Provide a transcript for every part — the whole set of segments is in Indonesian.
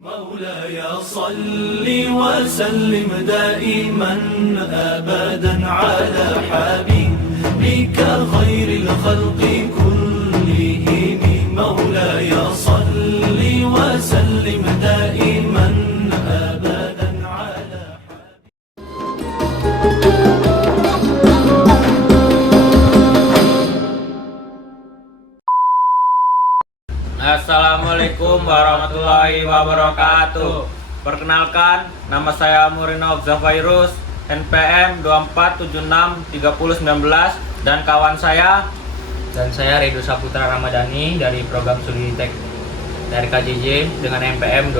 مولاي صل وسلم دائما أبدا على حبيبك خير الخلق كلهم مولاي صل وسلم دائما أبدا على Assalamualaikum warahmatullahi wabarakatuh. Perkenalkan, nama saya Murino Zafairus, NPM 24763019, dan kawan saya. Dan saya Redo Saputra Ramadhani dari program studi Tek dari KJJ dengan NPM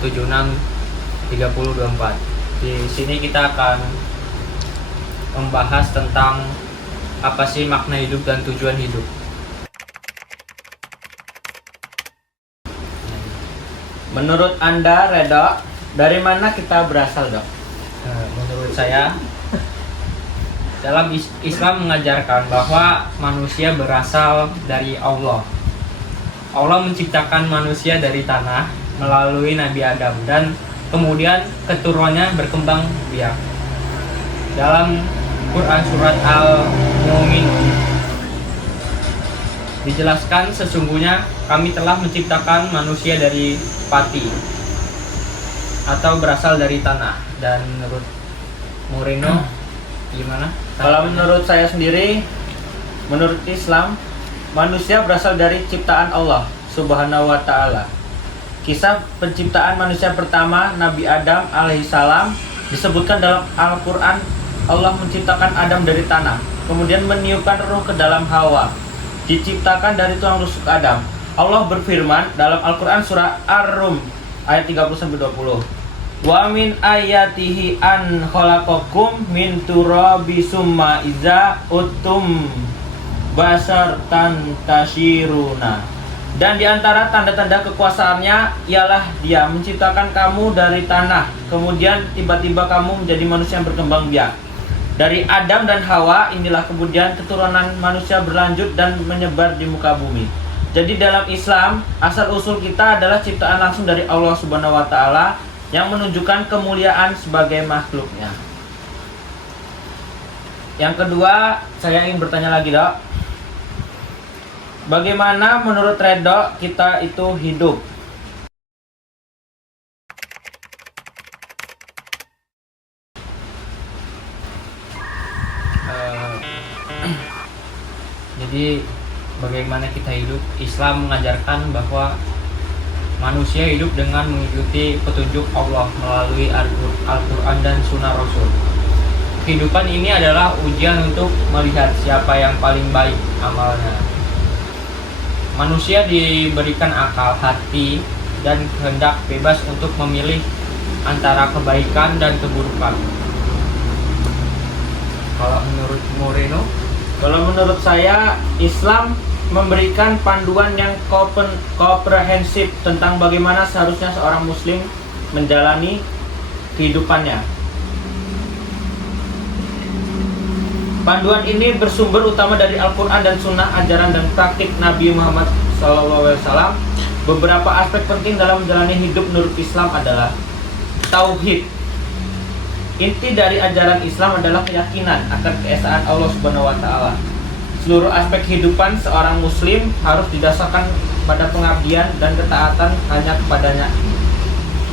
24763024. Di sini kita akan membahas tentang apa sih makna hidup dan tujuan hidup. Menurut Anda, Redo, dari mana kita berasal, Dok? Menurut saya, dalam Islam mengajarkan bahwa manusia berasal dari Allah. Allah menciptakan manusia dari tanah melalui Nabi Adam dan kemudian keturunannya berkembang biak. Dalam Quran surat Al-Mu'minun dijelaskan, sesungguhnya kami telah menciptakan manusia dari pati atau berasal dari tanah. Dan menurut Murino gimana? Kalau menurut saya sendiri, menurut Islam, manusia berasal dari ciptaan Allah Subhanahu wa Ta'ala. Kisah penciptaan manusia pertama, Nabi Adam alaihissalam, disebutkan dalam Al-Quran. Allah menciptakan Adam dari tanah, kemudian meniupkan ruh ke dalam Hawa, diciptakan dari tulang rusuk Adam. Allah berfirman dalam Al-Quran surah Ar-Rum ayat 30-20, wa min ayatihi an khalaqakum min turabi summa iza utum basar tantashiruna. Dan di antara tanda-tanda kekuasaannya ialah Dia menciptakan kamu dari tanah, kemudian tiba-tiba kamu menjadi manusia yang berkembang biak. Dari Adam dan Hawa inilah kemudian keturunan manusia berlanjut dan menyebar di muka bumi. Jadi dalam Islam, asal-usul kita adalah ciptaan langsung dari Allah Subhanahu wa Ta'ala yang menunjukkan kemuliaan sebagai makhluknya. Yang kedua, saya ingin bertanya lagi, Dok. Bagaimana menurut Redo kita itu hidup? Jadi bagaimana kita hidup? Islam mengajarkan bahwa manusia hidup dengan mengikuti petunjuk Allah melalui Al-Quran dan Sunnah Rasul. Kehidupan ini adalah ujian untuk melihat siapa yang paling baik amalnya. Manusia diberikan akal, hati, dan kehendak bebas untuk memilih antara kebaikan dan keburukan. Kalau menurut Moreno? Kalau menurut saya, Islam memberikan panduan yang komprehensif tentang bagaimana seharusnya seorang muslim menjalani kehidupannya. Panduan ini bersumber utama dari Al-Quran dan Sunnah, ajaran dan praktik Nabi Muhammad SAW. Beberapa aspek penting dalam menjalani hidup menurut Islam adalah tauhid. Inti dari ajaran Islam adalah keyakinan akan keesaan Allah Subhanahu wa Ta'ala. Seluruh aspek kehidupan seorang muslim harus didasarkan pada pengabdian dan ketaatan hanya kepadanya.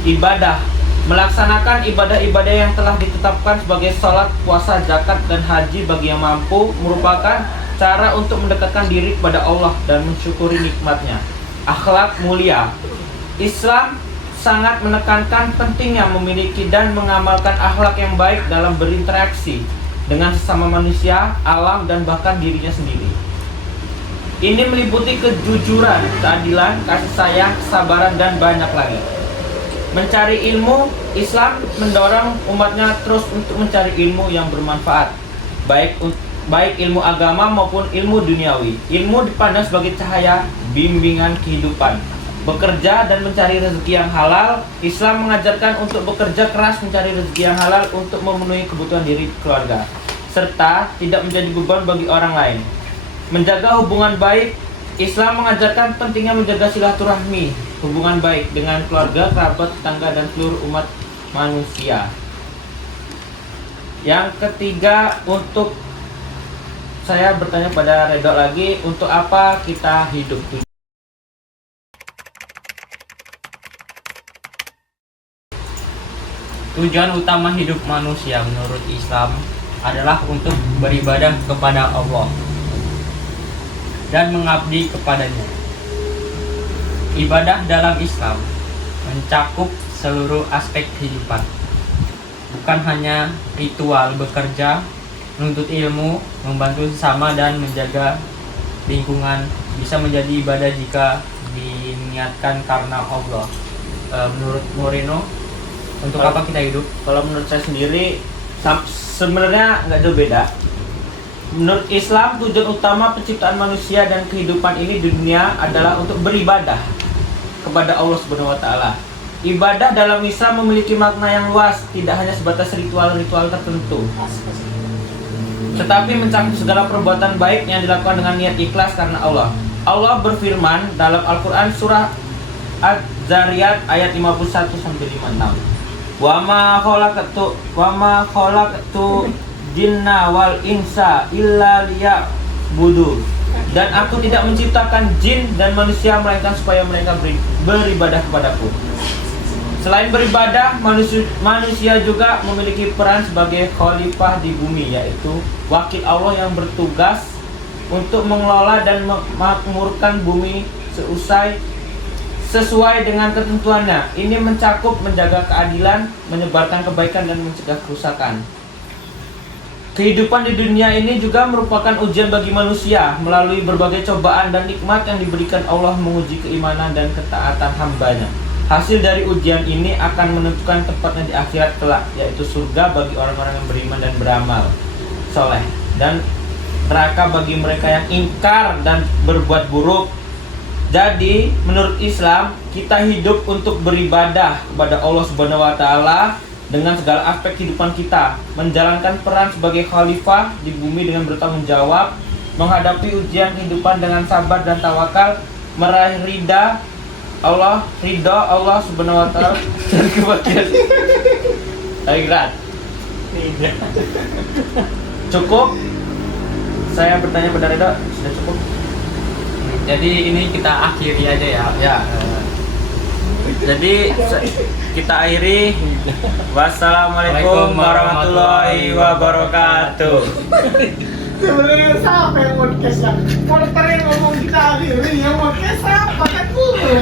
Ibadah, melaksanakan ibadah-ibadah yang telah ditetapkan sebagai sholat, puasa, zakat, dan haji bagi yang mampu merupakan cara untuk mendekatkan diri kepada Allah dan mensyukuri nikmatnya. Akhlak mulia, Islam sangat menekankan pentingnya memiliki dan mengamalkan akhlak yang baik dalam berinteraksi dengan sesama manusia, alam, dan bahkan dirinya sendiri. Ini meliputi kejujuran, keadilan, kasih sayang, kesabaran, dan banyak lagi. Mencari ilmu, Islam mendorong umatnya terus untuk mencari ilmu yang bermanfaat, baik ilmu agama maupun ilmu duniawi. Ilmu dipandang sebagai cahaya bimbingan kehidupan. Bekerja dan mencari rezeki yang halal, Islam mengajarkan untuk bekerja keras mencari rezeki yang halal untuk memenuhi kebutuhan diri keluarga, serta tidak menjadi beban bagi orang lain. Menjaga hubungan baik, Islam mengajarkan pentingnya menjaga silaturahmi hubungan baik dengan keluarga, kerabat, tetangga, dan seluruh umat manusia. Yang ketiga, untuk saya bertanya pada Redok lagi, untuk apa kita hidup? Tujuan utama hidup manusia menurut Islam adalah untuk beribadah kepada Allah dan mengabdi kepadanya. Ibadah dalam Islam mencakup seluruh aspek kehidupan, bukan hanya ritual bekerja, menuntut ilmu, membantu sesama, dan menjaga lingkungan. Bisa menjadi ibadah jika diniatkan karena Allah. Menurut Moreno, untuk apa kita hidup? Kalau menurut saya sendiri sebenarnya nggak jauh beda. Menurut Islam, tujuan utama penciptaan manusia dan kehidupan ini di dunia adalah untuk beribadah kepada Allah Subhanahu wa taala. Ibadah dalam Islam memiliki makna yang luas, tidak hanya sebatas ritual-ritual tertentu, tetapi mencakup segala perbuatan baik yang dilakukan dengan niat ikhlas karena Allah. Allah berfirman dalam Al-Qur'an surah Az-Zariyat ayat 51-56. Wa ma khalaqtu jinna wal insa illa liya'budun. Dan aku tidak menciptakan jin dan manusia melainkan supaya mereka beribadah kepadaku. Selain beribadah, manusia juga memiliki peran sebagai khalifah di bumi, yaitu wakil Allah yang bertugas untuk mengelola dan memakmurkan bumi sesuai dengan ketentuannya. Ini mencakup menjaga keadilan, menyebarkan kebaikan, dan mencegah kerusakan. Kehidupan di dunia ini juga merupakan ujian bagi manusia melalui berbagai cobaan dan nikmat yang diberikan Allah menguji keimanan dan ketaatan hambanya. Hasil dari ujian ini akan menentukan tempatnya di akhirat kelak, yaitu surga bagi orang-orang yang beriman dan beramal soleh, dan neraka bagi mereka yang ingkar dan berbuat buruk. Jadi, menurut Islam, kita hidup untuk beribadah kepada Allah Subhanahu wa taala dengan segala aspek kehidupan kita, menjalankan peran sebagai khalifah di bumi dengan bertanggung jawab, menghadapi ujian kehidupan dengan sabar dan tawakal, meraih ridha Allah Subhanahu wa taala dan kebahagiaan akhirat. Cukup? Saya bertanya pada Ridho, sudah cukup? Jadi ini kita akhiri aja ya. Ya. Jadi kita akhiri. Wassalamualaikum warahmatullahi wabarakatuh. Sebenarnya siapa yang podcast ya? Kalau kalian ngomong kita akhiri, yang podcast apa kan gue?